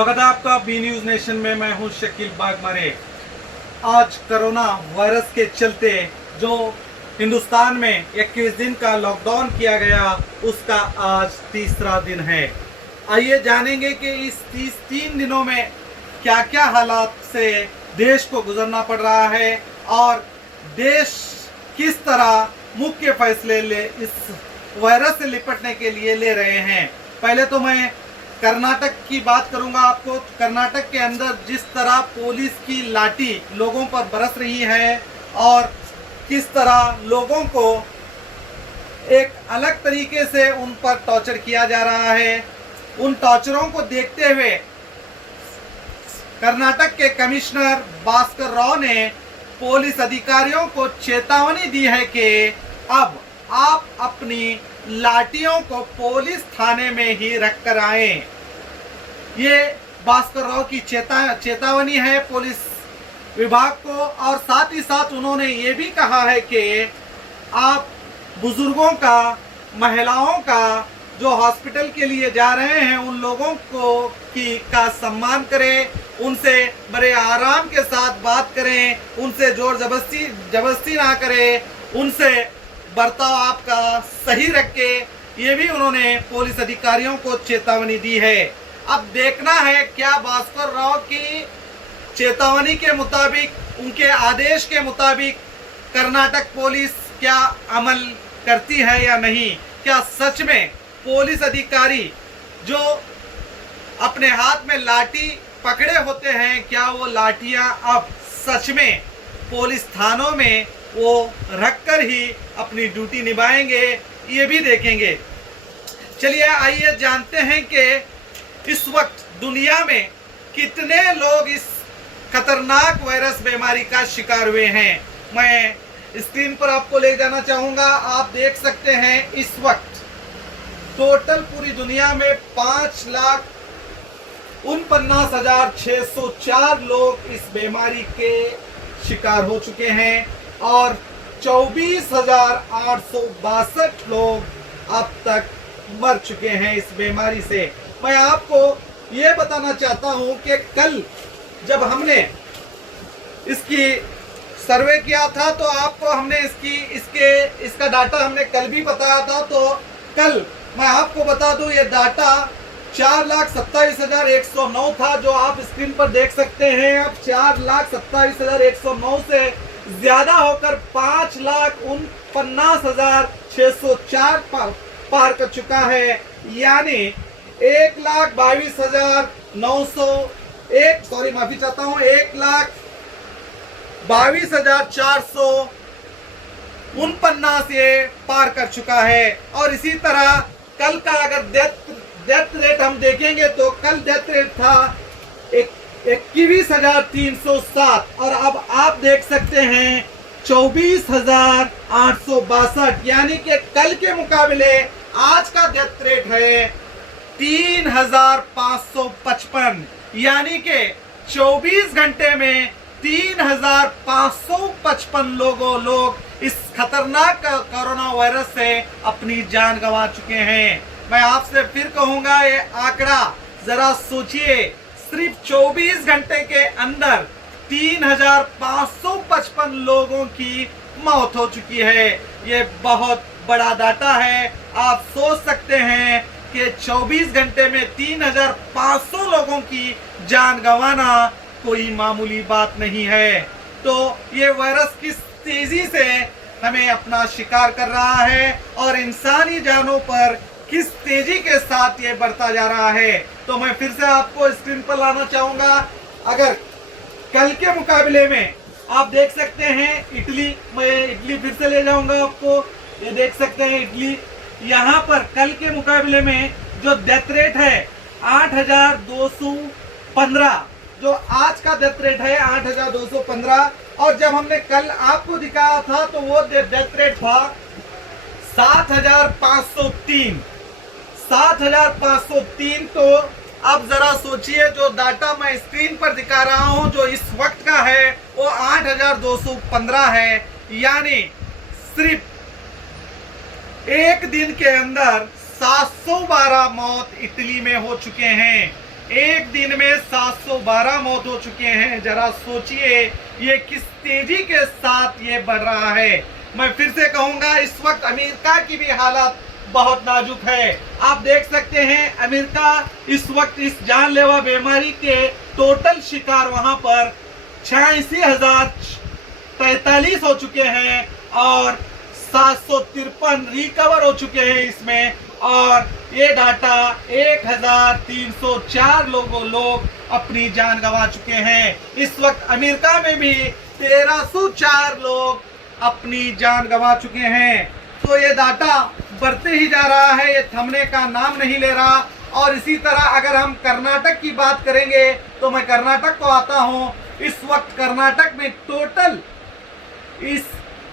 स्वागत है आपका बी न्यूज नेशन में। मैं हूं शकील बागमारे। आज कोरोना वायरस के चलते जो हिंदुस्तान में 21 दिन का लॉकडाउन किया गया, उसका आज तीसरा दिन है। आइए जानेंगे कि इस 3 दिनों में क्या क्या हालात से देश को गुजरना पड़ रहा है और देश किस तरह मुख्य फैसले इस वायरस से निपटने के लिए ले रहे हैं। पहले तो मैं कर्नाटक की बात करूंगा आपको। कर्नाटक के अंदर जिस तरह पुलिस की लाठी लोगों पर बरस रही है और किस तरह लोगों को एक अलग तरीके से उन पर टॉर्चर किया जा रहा है, उन टॉर्चरों को देखते हुए कर्नाटक के कमिश्नर भास्कर राव ने पुलिस अधिकारियों को चेतावनी दी है कि अब आप अपनी लाठियों को पुलिस थाने में ही रख कर आए। ये भास्कर राव की चेतावनी है पुलिस विभाग को। और साथ ही साथ उन्होंने ये भी कहा है कि आप बुजुर्गों का, महिलाओं का जो हॉस्पिटल के लिए जा रहे हैं, उन लोगों को का सम्मान करें, उनसे बड़े आराम के साथ बात करें, उनसे जोर जबरदस्ती ना करें, उनसे बर्ताव आपका सही रखे। ये भी उन्होंने पुलिस अधिकारियों को चेतावनी दी है। अब देखना है क्या भास्कर राव की चेतावनी के मुताबिक, उनके आदेश के मुताबिक कर्नाटक पुलिस क्या अमल करती है या नहीं। क्या सच में पुलिस अधिकारी जो अपने हाथ में लाठी पकड़े होते हैं, क्या वो लाठियां अब सच में पुलिस थानों में वो रखकर ही अपनी ड्यूटी निभाएंगे, ये भी देखेंगे। चलिए आइए जानते हैं कि इस वक्त दुनिया में कितने लोग इस खतरनाक वायरस बीमारी का शिकार हुए हैं। मैं स्क्रीन पर आपको ले जाना चाहूंगा। आप देख सकते हैं इस वक्त टोटल पूरी दुनिया में 5,49,604 लोग इस बीमारी के शिकार हो चुके हैं और 24,862 लोग अब तक मर चुके हैं इस बीमारी से। मैं आपको ये बताना चाहता हूं कि कल जब हमने इसकी सर्वे किया था तो आपको हमने इसका डाटा हमने कल भी बताया था। तो कल मैं आपको बता दूं, ये डाटा 4,27,109 था, जो आप स्क्रीन पर देख सकते हैं। अब 4,27,109 से ज्यादा होकर 5,49,604 पार कर चुका है। यानी 1,22,449 ये पार कर चुका है। और इसी तरह कल का अगर डेथ रेट हम देखेंगे तो कल डेथ रेट था 21,307 और अब आप देख सकते हैं 24,862। यानी कि कल के मुकाबले आज का डेथ रेट है 3,555। यानी कि 24 घंटे में 3,555 लोग इस खतरनाक कोरोना वायरस से अपनी जान गंवा चुके हैं। मैं आपसे फिर कहूंगा, ये आंकड़ा जरा सोचिए। सिर्फ 24 घंटे के अंदर 3,555 लोगों की मौत हो चुकी है। ये बहुत बड़ा डाटा है। आप सोच सकते हैं कि 24 घंटे में 3,500 लोगों की जान गंवाना कोई मामूली बात नहीं है। तो ये वायरस किस तेजी से हमें अपना शिकार कर रहा है और इंसानी जानों पर किस तेजी के साथ ये बढ़ता जा रहा है। तो मैं फिर से आपको स्क्रीन पर लाना चाहूंगा। अगर कल के मुकाबले में आप देख सकते हैं इटली, मैं इटली फिर से ले जाऊंगा आपको। ये देख सकते हैं इटली, यहाँ पर कल के मुकाबले में जो डेथ रेट है 8,215, जो आज का डेथ रेट है 8,215। और जब हमने कल आपको दिखाया था तो वो डेथ रेट था 7,503। 7,503। तो अब जरा सोचिए, जो डाटा मैं स्क्रीन पर दिखा रहा हूं जो इस वक्त का है वो 8,215 है। यानी सिर्फ एक दिन के अंदर 712 मौत इटली में हो चुके हैं। एक दिन में 712 मौत हो चुके हैं। जरा सोचिए ये किस तेजी के साथ ये बढ़ रहा है। मैं फिर से कहूंगा, इस वक्त अमेरिका की भी हालत बहुत नाजुक है। आप देख सकते हैं अमेरिका इस वक्त इस जानलेवा बीमारी के टोटल शिकार वहां पर 86,043 हो चुके हैं और 753 रिकवर हो चुके हैं इसमें, और ये डाटा 1,304 लोग अपनी जान गंवा चुके हैं। इस वक्त अमेरिका में भी 1,304 लोग अपनी जान गंवा चुके हैं। तो ये डाटा बढ़ते ही जा रहा है, ये थमने का नाम नहीं ले रहा। और इसी तरह अगर हम कर्नाटक की बात करेंगे तो मैं कर्नाटक को आता हूं। इस वक्त कर्नाटक में टोटल इस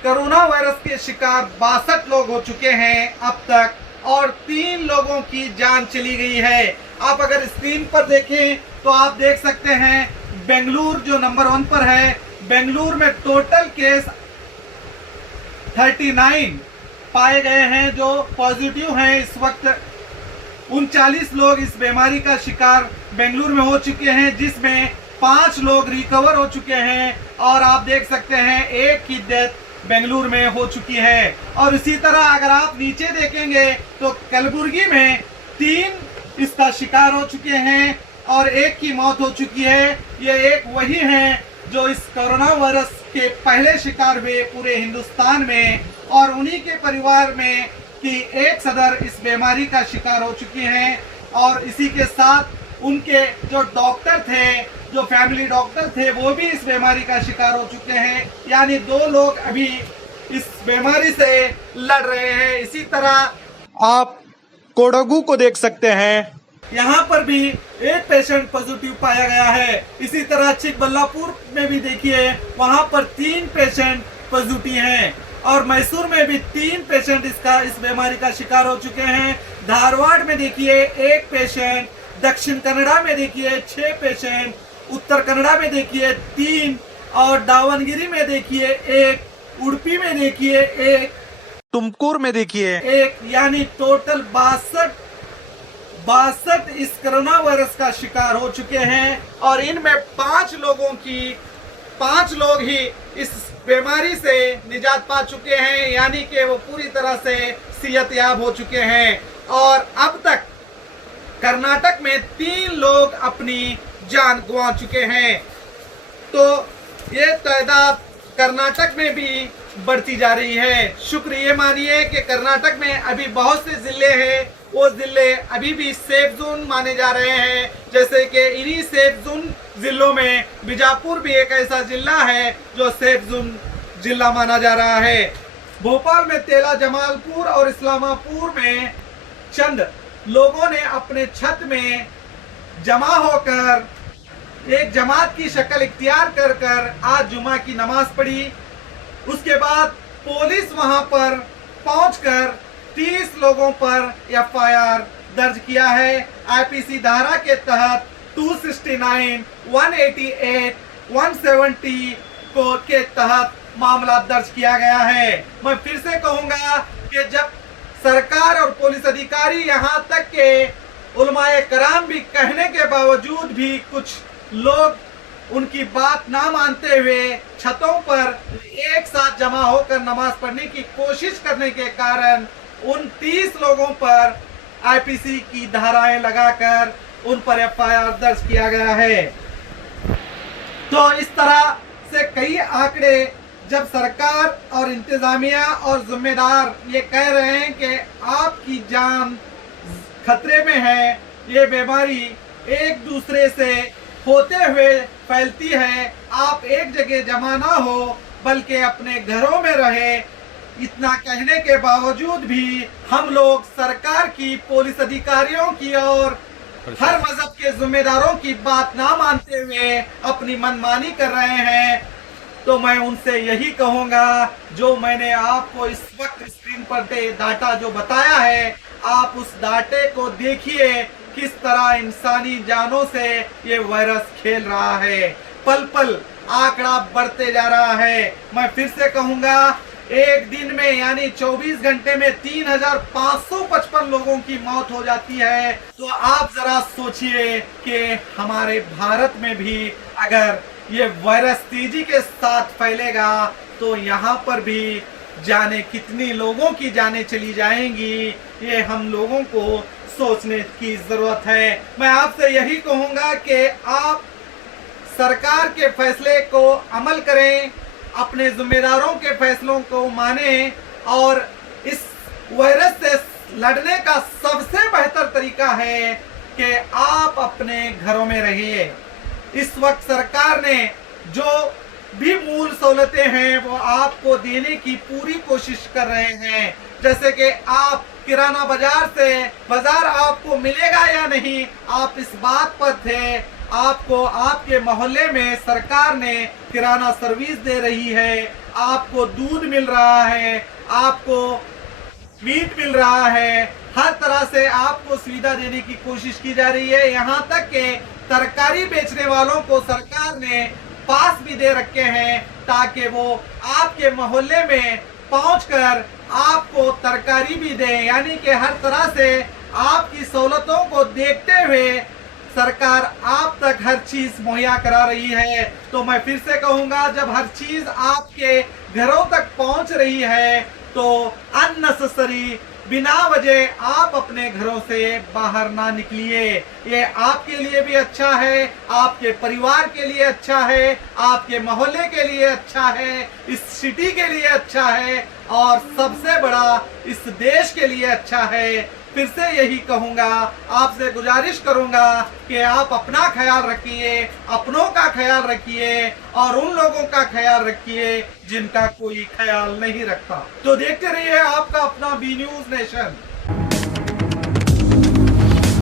कोरोना वायरस के शिकार 62 लोग हो चुके हैं अब तक, और 3 लोगों की जान चली गई है। आप अगर स्क्रीन पर देखें तो आप देख सकते हैं बेंगलुरु जो नंबर 1 पर है। बेंगलुरु में टोटल केस 39 पाए गए हैं जो पॉजिटिव हैं। इस वक्त 39 लोग इस बीमारी का शिकार बेंगलुरु में हो चुके हैं, जिसमें 5 लोग रिकवर हो चुके हैं, और आप देख सकते हैं एक की डेथ बेंगलुरु में हो चुकी है। और इसी तरह अगर आप नीचे देखेंगे तो कलबुर्गी में 3 इसका शिकार हो चुके हैं और 1 की मौत हो चुकी है। ये एक वही हैं जो इस कोरोना वायरस के पहले शिकार हुए पूरे हिंदुस्तान में, और उन्हीं के परिवार में कि एक सदर इस बीमारी का शिकार हो चुकी हैं। और इसी के साथ उनके जो डॉक्टर थे, जो फैमिली डॉक्टर थे, वो भी इस बीमारी का शिकार हो चुके हैं। यानी 2 लोग अभी इस बीमारी से लड़ रहे हैं। इसी तरह आप कोडगू को देख सकते हैं, यहाँ पर भी एक पेशेंट पॉजिटिव पाया गया है। इसी तरह चिकबल्लापुर में भी देखिए, वहां पर 3 पेशेंट पॉजिटिव हैं, और मैसूर में भी 3 पेशेंट इस बीमारी का शिकार हो चुके हैं। धारवाड़ में देखिए 1 पेशेंट, दक्षिण कन्नड़ा में देखिए 6 पेशेंट, उत्तर कन्नड़ा में देखिए 3, और दावनगिरी में देखिए 1, उडुपी में देखिए 1, तुमकुर में देखिए 1, यानी टोटल 62 इस कोरोना वायरस का शिकार हो चुके हैं। और इनमें 5 लोग ही इस बीमारी से निजात पा चुके हैं, यानी कि वो पूरी तरह से सेहतयाब हो चुके हैं। और अब तक कर्नाटक में 3 लोग अपनी जान गंवा चुके हैं। तो ये तादाद कर्नाटक में भी बढ़ती जा रही है। शुक्र ये मानिए कि कर्नाटक में अभी बहुत से जिले हैं, वो जिले अभी भी सेफ जोन माने जा रहे हैं। जैसे कि इन्हीं सेफ जोन जिलों में बीजापुर भी एक ऐसा जिला है जो सेफ जोन जिला माना जा रहा है। भोपाल में तेला जमालपुर और इस्लामापुर में चंद लोगों ने अपने छत में जमा होकर एक जमात की शक्ल इख्तियार कर आज जुमा की नमाज पढ़ी। उसके बाद पुलिस वहां पर पहुंचकर 30 लोगों पर एफआईआर दर्ज किया है। आईपीसी धारा के तहत 269, 188, 170 को के तहत मामला दर्ज किया गया है। मैं फिर से कहूंगा कि जब सरकार और पुलिस अधिकारी यहाँ तक के उलमाए कराम भी कहने के बावजूद भी कुछ लोग उनकी बात ना मानते हुए छतों पर एक साथ जमा होकर नमाज पढ़ने की कोशिश करने के कारण उन 30 लोगों पर आईपीसी की धाराएं लगाकर उन पर एफआईआर दर्ज किया गया है। तो इस तरह से कई आंकड़े, जब सरकार और इंतजामिया और जिम्मेदार ये कह रहे हैं कि आपकी जान खतरे में है, ये बीमारी एक दूसरे से होते हुए फैलती है, आप एक जगह जमा ना हो बल्कि अपने घरों में रहे, इतना कहने के बावजूद भी हम लोग सरकार की, पुलिस अधिकारियों की और हर मजहब के जिम्मेदारों की बात ना मानते हुए अपनी मनमानी कर रहे हैं। तो मैं उनसे यही कहूंगा, जो मैंने आपको इस वक्त स्क्रीन पर डाटा जो बताया है, आप उस डाटे को देखिए किस तरह इंसानी जानों से ये वायरस खेल रहा है। पल पल आंकड़ा बढ़ते जा रहा है। मैं फिर से कहूंगा एक दिन में यानी 24 घंटे में 3,555 लोगों की मौत हो जाती है। तो आप जरा सोचिए कि हमारे भारत में भी अगर ये वायरस तेजी के साथ फैलेगा तो यहाँ पर भी जाने कितनी लोगों की जानें चली जाएंगी, ये हम लोगों को सोचने की जरूरत है। मैं आपसे यही कहूंगा कि आप सरकार के फैसले को अमल करें, अपने जिम्मेदारों के फैसलों को माने और इस वायरस से लड़ने का सबसे बेहतर तरीका है कि आप अपने घरों में रहिए। इस वक्त सरकार ने जो भी मूल सहूलतें हैं वो आपको देने की पूरी कोशिश कर रहे हैं, जैसे कि आप किराना बाजार आपको मिलेगा या नहीं, आप इस बात पर थे। आपको आपके मोहल्ले में सरकार ने किराना सर्विस दे रही है, आपको दूध मिल रहा है, आपको मीट मिल रहा है, हर तरह से आपको सुविधा देने की कोशिश की जा रही है। यहाँ तक कि तरकारी बेचने वालों को सरकार ने पास भी दे रखे हैं ताकि वो आपके मोहल्ले में पहुंचकर आपको तरकारी भी दें, यानी कि हर तरह से आपकी सहूलतों को देखते हुए सरकार आप तक हर चीज मुहैया करा रही है। तो मैं फिर से कहूंगा, जब हर चीज आपके घरों तक पहुंच रही है तो अननेसेसरी बिना वजह आप अपने घरों से बाहर ना निकलिए। ये आपके लिए भी अच्छा है, आपके परिवार के लिए अच्छा है, आपके मोहल्ले के लिए अच्छा है, इस सिटी के लिए अच्छा है और सबसे बड़ा इस देश के लिए अच्छा है। फिर से यही कहूंगा, आपसे गुजारिश करूंगा कि आप अपना ख्याल रखिए, अपनों का ख्याल रखिए और उन लोगों का ख्याल रखिए जिनका कोई ख्याल नहीं रखता। तो देखते रहिए आपका अपना बी न्यूज़ नेशन।